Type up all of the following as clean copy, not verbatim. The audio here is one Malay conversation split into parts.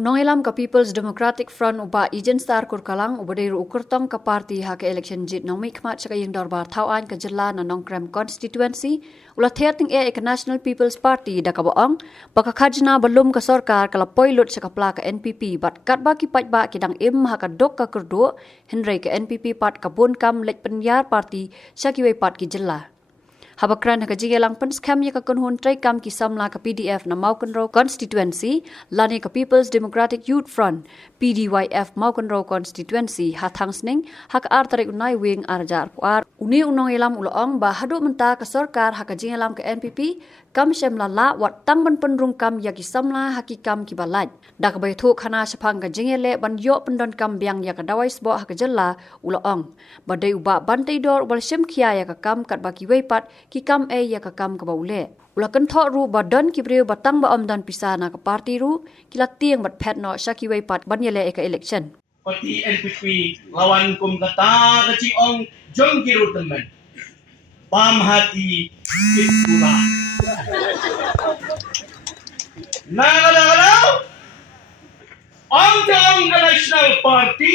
Unong ilam ka People's Democratic Front uba ijen star kurkalang ubadai ukurtong ka parti ha ka election jit nong mikmat sa kayang darbar tauan ka jela na nongkrem constituency ulah theating ka National People's Party da ka boong baka khajna belum ka sorkar kala poilut sa kapla ka NPP bat kat baki patba kidang im ha ka dok ka kurdo henry ka NPP pat ka bun kam lek penyar parti sa kiwai pat ki jela. Habakran ka jigelang penskam ya ka kunhun trai kam ki samla ka PDF na Maukenro constituency lani ka People's Democratic Youth Front PDYF Maukenro constituency hathang sning hak artarik unai wing arjar puar uni unong elam uloong ba hadu menta ka sarkar hak jigelam ka NPP kam semla la wat tang ban penrung kam ya ki samla hakikam ki balaj dak bai thu khana sapang ka jingele ban yo pendon kam biang ya ka dawai sbo hak jella uloong badai uba bantai dor ubal sem khia ya ka kam kat baki weipat ki kam ya ka kam ka baule ulakan tho ru badan ki breu batang ba amdan pisana ka parti ru kila tiang bat phet no shaki wei pat ban yele ka election parti NPP lawan kum kata kecing ong jong kiru temen pam hati kitula nah ong jong ka national party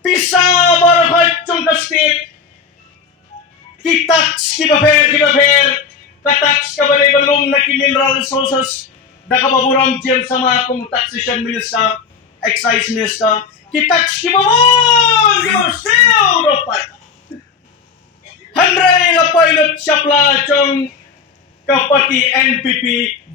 pisa barahat jong ka state kitaks kibafer kataks kabali belum na mineral resources da kababuram jam sama kung taxation minister excise minister kitaks kibabon still dapat handrai la pilot sapla chong kapati NPP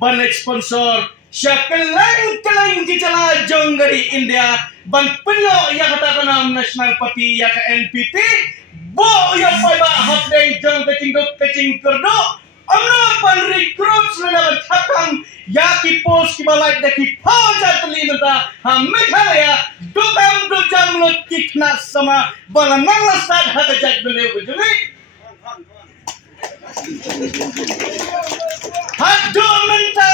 banek sponsor siya keleng kitala jong dari India ban penyo ya kata kanam national party ya ka NPP bo ya pa ba hapdeng jong kecing kerdo amno pan recruits na naman takang yaki post ki balai da ki paja telimata ha Meghalaya dukam lot kikna sama balanang lasad hata jak beliau bujuni hadu menta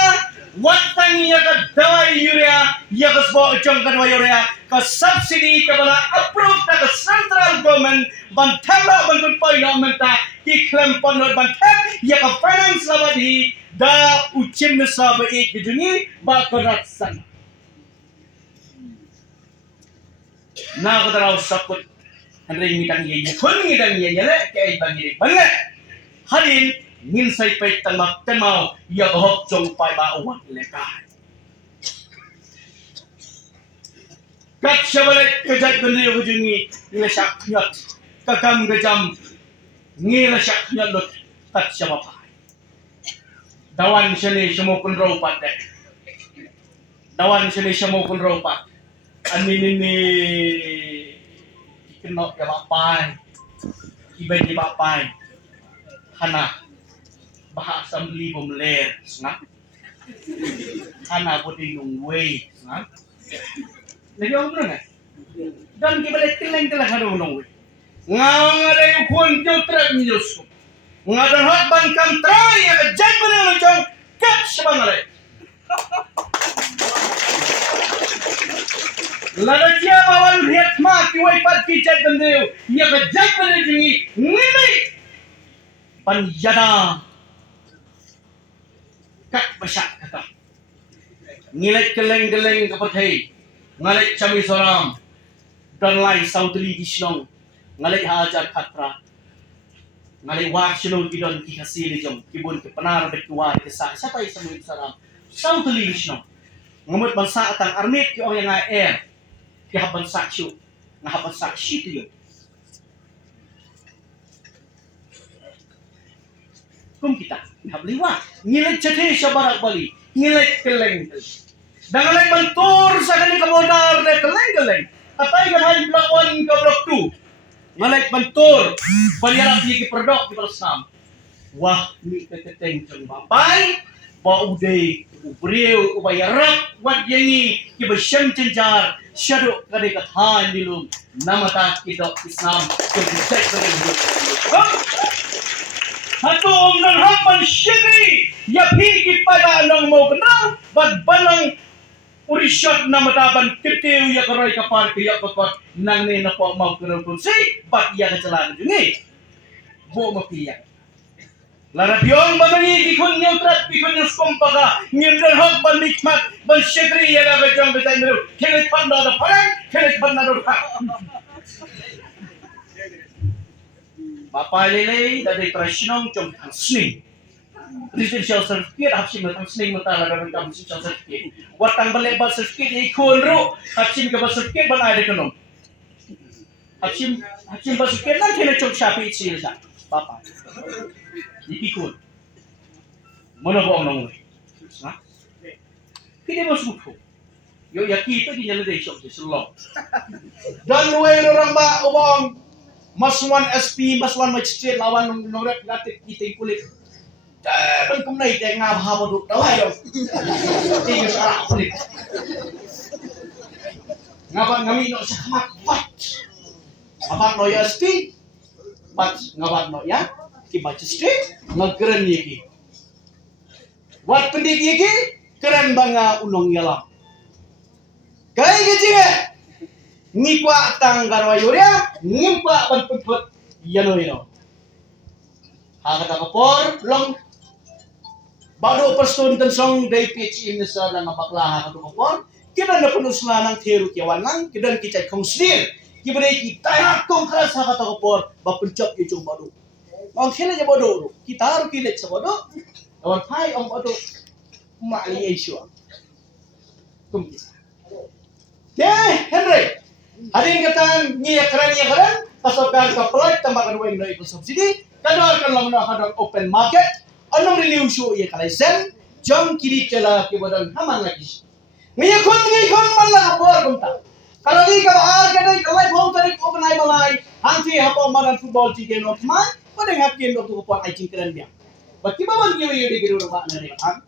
watang ya ka dawai urea ya ka sbo jong ka dawai urea ka subsidy ka bala approve ka central government ban thela ban poino menta ki klem ponor ban ya ka finance labadi da uchim sa ba ek bujuni ba korat san na ko daraw saput handring mitang ye khun ngidang ye le ke bangi banle harin ngin sai pai tamak temau ya hok jong pai ba wat leka kat shabalet kejat bende hujungi lesak nyot kakam gejam ngila syak nyot kat shabapa dawan sini semokun ropat dek dawan sini semokun ropat ini kenok ya bapai ibai di bapai hana bahasa beli pemeler snap hana putih nungwe snap lagi orang benar dan kita balik teleng ada nungwe ngawang ada yang kunjung terak nyus ngadan hot bangkam trai ya jag benar jong kat sebangare lada cia bawan riat ma ki wai pat ki jag benar ya jag benar jingi ngini pan yada kat masak kata ngilek keleng-geleng kapathay ngalek chami soram dan lai sautli kisnong ngalek hajar khatra ngalek wak sinul kidon ki kasili jom kibun ke penar betua ke sa siapa isam soram sautli kisnong ngamut bansa atang armit ki ong yang air ki haban saksyu ngahaban saksi tu yo kum kita habliwa ngilek cete sabarak bali ngilek keleng dangalek bentur sakali kamodar de keleng atai kan hai blok 1 ke blok 2 ngalek bentur baliara ki perdok di bersam wah ni keteng jeng bapai ba ude ubriu ubayarap wat yengi ki besyam cenjar syadu kade kathan dilum namata kidok Islam kecek beri Hatu dan hapan syagri ya pigi pada nang mau kenal bad balang urishat nama taban keteu ya karai kapal ke ya pakot nang ne na po mau kenal pun si bat ya kecalan jungi bo mapiya Lara biong bangi ikun nyutrat ikun nyuskom paga ngimdan hok ban mikmat ban syekri ya ga jong betai meru kene panda da parang kene panda da pa Bapa lele dari prasinong jong tang sning Residential certificate hapsin tang sning mata lara tang certificate watang balik bal certificate ikun ru hapsin ka bal certificate ban ada kenom hapsin bal certificate nan kene chok sapi itsi sa Bapa Ikut. Mana buang nong ni? Nah, kita masuk tu. Yo ya kita di jalan desa tu selong. Dan luar orang ba ubang maswan SP maswan magistrate lawan nongret ngatik kita kulit. Dan kumnai teh ngab ha bodu dawai yo. Tinggal sarak kulit. Ngabat ngami no sakmat pat. Ngabat no ya SP. Pat ngabat no ya. Ki magistrate ngageren yiki. Wat pendik yiki keren banga ulong yalam. Kai gijinge ngikwa tang garwa yuria ngimpa ban putput yano yano. Hakata kapor long bado person tensong day pitch in sa lang bakla hakata kapor kita na punusla ng theru kiwan lang kita kicay kongsil kibray kita tong kras hakata kapor bapuncap yung bado. Ang kila niya bodoh, kita harus kilit sa bodoh. Awan pai ang bodoh, mali Yeshua. Kumpis. Okay, Henry. Hading katang niya karan, pasokan ka flight tambah kadua yung naik subsidi. Kadua kan lang na kadang open market. Anong renew show iya kalaysen, jam kiri kala kibadan haman lagi. Ngayakon man lang apor kunta. Kalau di kabar kadang kalay bong tarik open ay malay, hanti hapong madan football chicken of man. Pada ngapain waktu kupuan aicing keren dia. Bagi bawa dia di kiri rumah nari kan.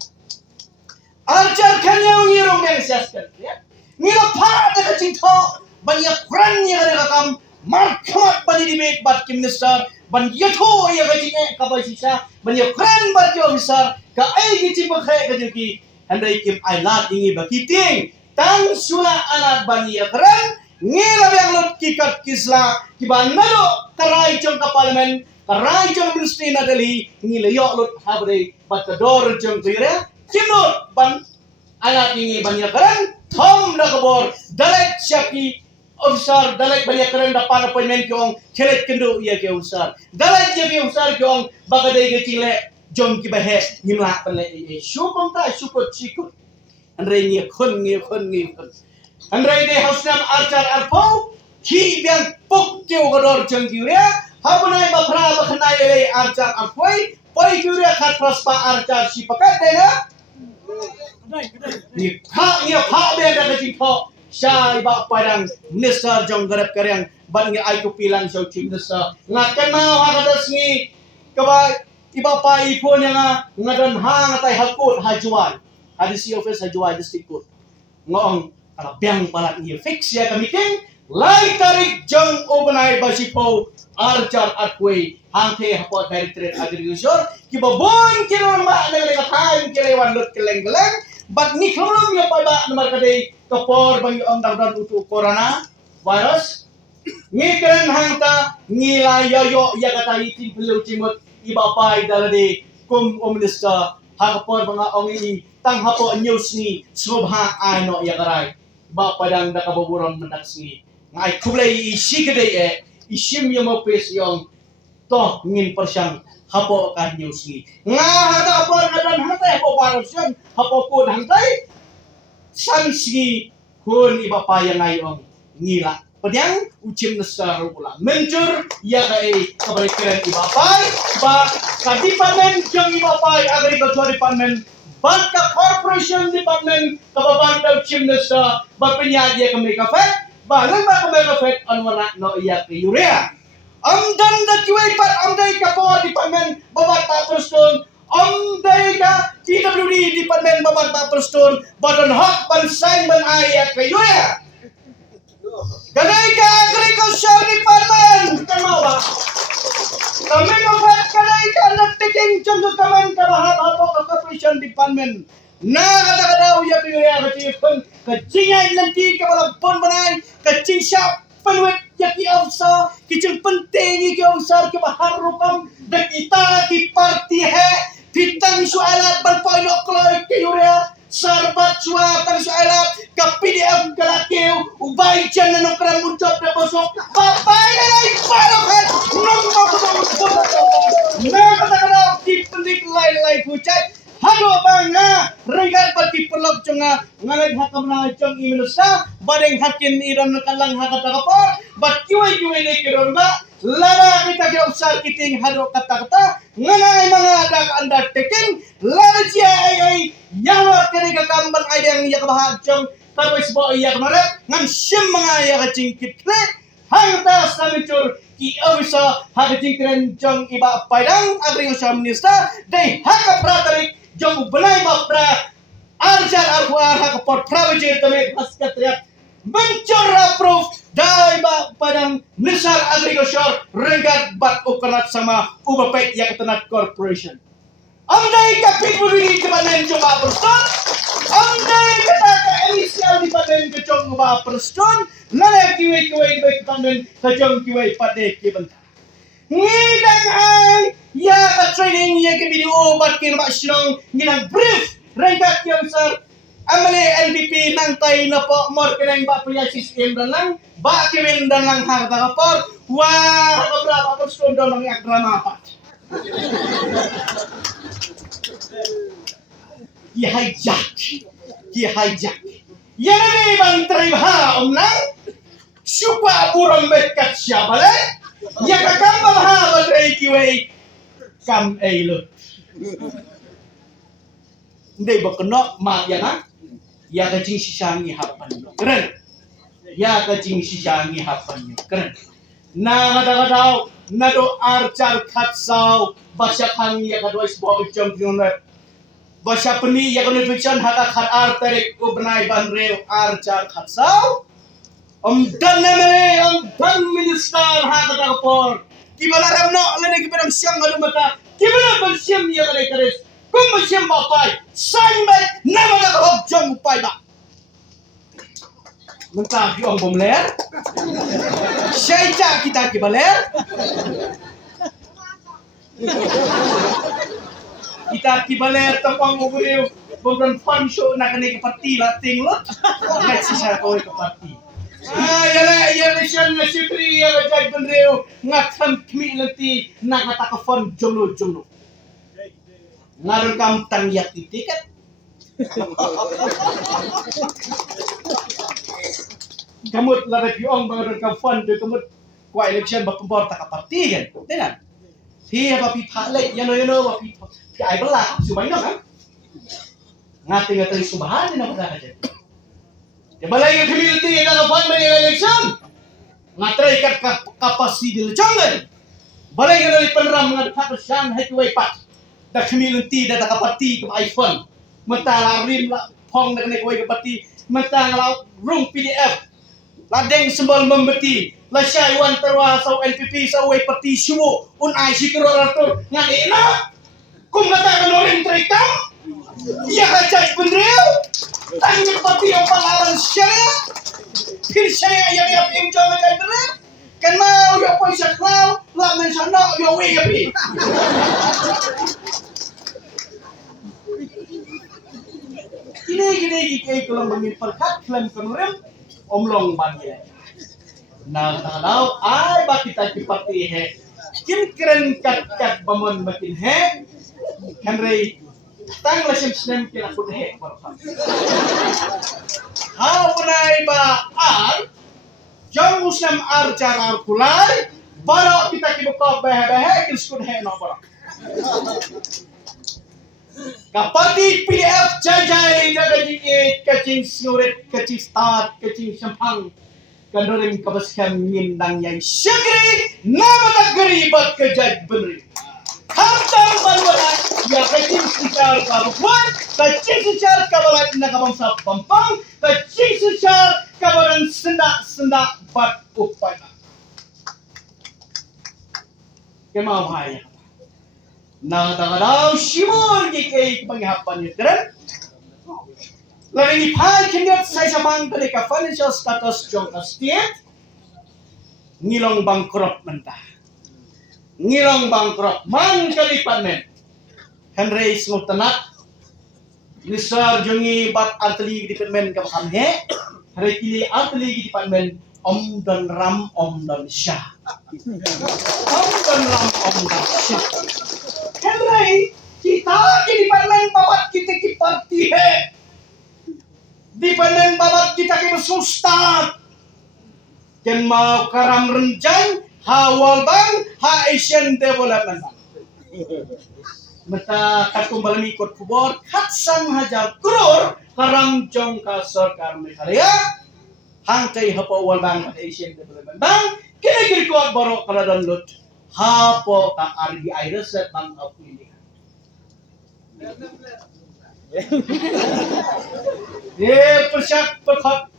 Archer kanya ngirong yang siaskan ya. Ngira pa ada cinta banyak keren yang ada kam markamat bani di bed bat kim besar ban yato ya gajine kabai sisa banyak keren bat jo besar ka ai gici pakai gajuki andai kim ai lat ingi bakiting tang sula anak bani ya keren ngira yang lot kikat kisla kibanado karai jong ka parlemen Karai jong ministry na dali ngilayok lot habre batador jong tuire kimot ban anak ini banyak keren thom na kabor dalek syaki officer dalek banyak keren dapat appointment kyong kelet kendo iya ke usar dalek jadi usar kyong bagadai ke chile jong kibahe ngimla pale syupong ta syukot sikot andre ngi khon andre de hausnam archar arpo ki biang pok kyo gador jong tuire Hapunay bapra bakhanay lay archar apoy poi kyuria khat prospa archar si pakat dena ni pa be da kaching tho shay ba padang nisar jong garap karyang ban ngi ay kupilan so chim nisa ngakan ma hagadas ngi kaba iba pa ipon nga ngadon hang tay hakut hajuan hadisi office hajuan district court ngong ala biang palat ngi fix ya kamiting lai tarik jong obanay basipo archar atway hangke hapot directorate agriculture kibabon kiron ma nagale katang kirewan lut keleng-keleng bat ni kholom ya pada nomor kadai kapor bang om dagdan utu corona virus ni keren hangta ni la yo ya kata itin belu cimut ibapai dalade kum minister hapor bang ong ini tang hapo news ni subha ano ya karai ba padang dakabuburon mendaksi ngai kublai isi kedai isim yang mapes yang toh ngin persyang hapo kan news ni nga hada apa ngadan hantai hapo barosyan hapo kun hantai sansi kun ibapa yang ngayong ngila Penyang ucim nesar pula mencur ya kai keberkiran ibapai ba ka department jong ibapai agriculture department ba ka corporation department kababan daw ucim nesar ba penyadia kami kafet ba lang ba kami kafet anwara no iya ke urea amdan da kiwai pat amdai ka po department babat pa perston amdai ka PWD department babat pa perston badan hak bansain ban ayat ke urea Kadai ka agriculture department kamawa. Kami kafet kadai ka nagtiking junggo kaman kabahat apo ka corporation department. Na kada-kada uya tuya ka chipon ka chingay lanti ka balapon banay ka chingsap penwet yaki avsa kicil penting ki avsar ke bahar rupam dan kita ki parti he pitang sualat berpoin okloi ke yuria sarbat suap tang sualat ke PDF galakeu ubai channel nokram uncap de bosok papai lai parokan nong na kata ki pendik lai pucai halo bangga regal bagi pelok jonga ngalai hakam na jong imenusa badeng hakin iran kalang hakata kapor bat kiwai le kironba lara kita ke usar kiting hado kata ngalai mga ada undertaking lara cia ai yawa kene ka kamban ai yang ya kabah jong tapos bo iya kemarin ngan sim mga ya kacing kitle hang tas namicur ki awisa hakacing kren jong iba padang agri usam minister dei hakap pratarik jong belai bapra arjar arwar hak por pravajir tame paskatriat mencor approve dai ba padang nisar agriculture regat bat ukanat sama ubapek yakatanat corporation amdai kapit budi kebanen coba perston amdai kata ka inisial di paden ke jong ba perston lala kiwe di baik paden ke jong kiwe pade kibenta ngidang ay ya ka training ya ke video bat kin ba sinong nginang brief regat yang sar amale LDP nang tay na po mor kinang ba punya system dan lang ba kiwin dan lang harta kapor wah beberapa person dan lang akrama apa ki hijack ya ni bang terima nang supa burong bekat siapa le ya kakam bah badrei kiwei kam eilut ndai bakno ma yana ya kacing sisangi hapan keren ya kacing sisangi hapan keren na kadang nado arcar khatsau basya khang ya kadoi sbo jom kionet basya peni ya kadoi fiction haka khat ar tarik ko benai banreu arcar khatsau dan minister haka takapor kibala ramno lene kibadang siang ngalu mata kibala ban siam ya kare kares kum siam bapai sanbai nama ka hok jong pai ba mentah ki ong bomler syaita kita kibaler kita kibaler tapang ubrew bukan fun show na kani kapati lating lot net si sa ko kapati yala siyan na sipri yala jag benreo ngakam kmi lati nakatakafon jolo ngaron kam tang yak tiket kamut larat yung ngaron kam fon de kamut kwa election ba kumpor ta parti kan tenan hi ba pi phale yano ba pi ai bala subay no kan ngati subahan na mga ka ya balay yung community yung nakapon may election ngatray kat kapasidi lecangan balay yung nalipanram nga kapasyan hituway pat da community da kapati kung iPhone mentala rim la pong na kanikuway kapati mentala room PDF ladeng sembal membeti la siya iwan terwa sa NPP sa way pati sumo un ay sikiro rato nga ina kung ngata ka norin trikam iya ka judge benreo tanya pati yang palaran syariah kini syariah yang enjoy macam mana kan mau ya pun syaklau lah mensana ya we ya pi gini kalau mengimpal kat klaim kenurem omlong banyak nah kalau ai ba kita pati he kin keren kat bamon makin he Henry tang lasim snem kila kudhe how punai ba ar jong usam ar cara kulai baro kita kibuka behe kis kudhe no baro kapati PDF jajai nagaji kacing suret kacing start kacing sampang kandoring kabaskan ngindang yang syagri nama negeri bat kejaj benri Hamtang balwala ya kacing secar kabuan, kacing secar kabalan na kabangsa pampang, kacing secar kabalan senda bat upaya. Kemau bahaya. Na tagadaw simul kay panghapan niyo tren. Lain ipal kinyat sa samang ka financial status jong state. ngilong bangkrut mentah. Ngilong bangkrut man kalipan men. Henry semut tenak. Nisar jungi bat arteli di departemen kapam he. Hari kini arteli di departemen Om dan Ram Om dan Syah. Om dan Ram Om dan Syah. Henry kita di departemen babat kita ki parti he. Departemen babat kita ki bersustat. Ken mau karam rencang Hawal Bank, Ha Asian Development Bank. Mata katumbal ikut kubur, katsang hajar kurur, karang jong ka sarkar Meghalaya, hangkay hapo World Bank Ha Asian Development Bank, kini kuat baru kaladan lut, hapo ka RBI Reserve Bank of India.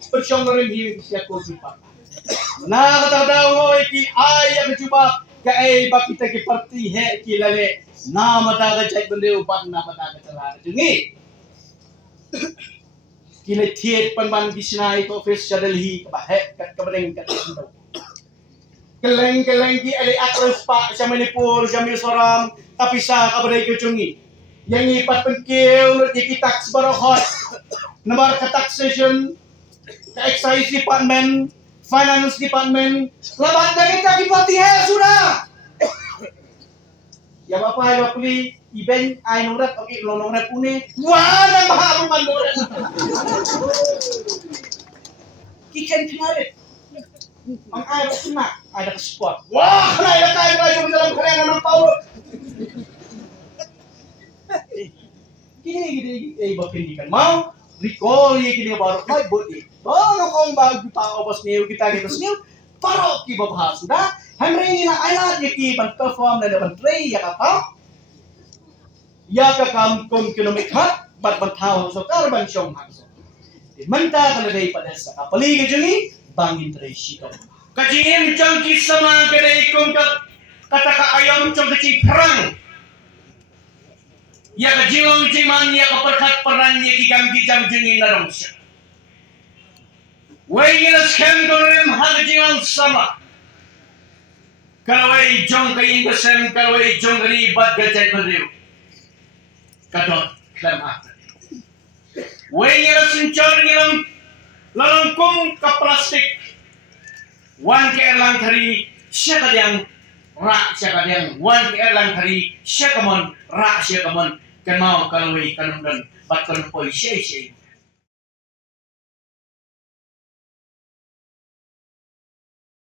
Persyang rin siya ko sipat. Nakatadaw mo iki ay coba kay bakit ki parti he ki lale na mataga chay bende upat na mataga tala jungi kile thiet panban bisnai to office sa Delhi ka he kat kabadeng kat ndo keleng ki ali akros pa sa Manipur sa Mizoram tapi sa kabadeng ko jungi yang ipat pengkiw no iki tax barohot nomor ka taxation ka excise department Finance Department, laban dari kaki parti hai sudah. Ya bapak hai bapli event ai nongrat oke lo nongrat pune. Wah, dan baharu mandorat. Kiken kemarin. Ang ai kena ada ke spot. Wah, kena ada kain baju dalam kerengan ng Paulo. Gini, bapak ini kan mau recall ye kini baru mai bodi. Baru kong bagi tao bos niu kita gitu niu baru ki babah sudah. Henry na ayat ye ki ban perform na ban play ya kata. Ya ka kam kom kinomik hat bat ban tao so kar ban syong hak so. Di menta kana dei pada sa kapali ke juni bangin tray shito. Kajingin jang ki sama kedai kom kata ka ayam jang kecing perang. Ya ka jilong jiman ya ka perkat peran ya ki gamgi jam jungin narong siya. Wai ina skem dorem hag jiman sama. Kalawai jong ka inga sem kalawai jong ri bat gajat madriw. Kadot lam akta. Wai ina sinchor ngilang lalangkong ka plastik. Wan ke erlang thari siya kadyang ra siya kadyang wan ke erlang thari siya kamon ra siya kamon. Kan mau kalawai kanundan bat kanun poi siya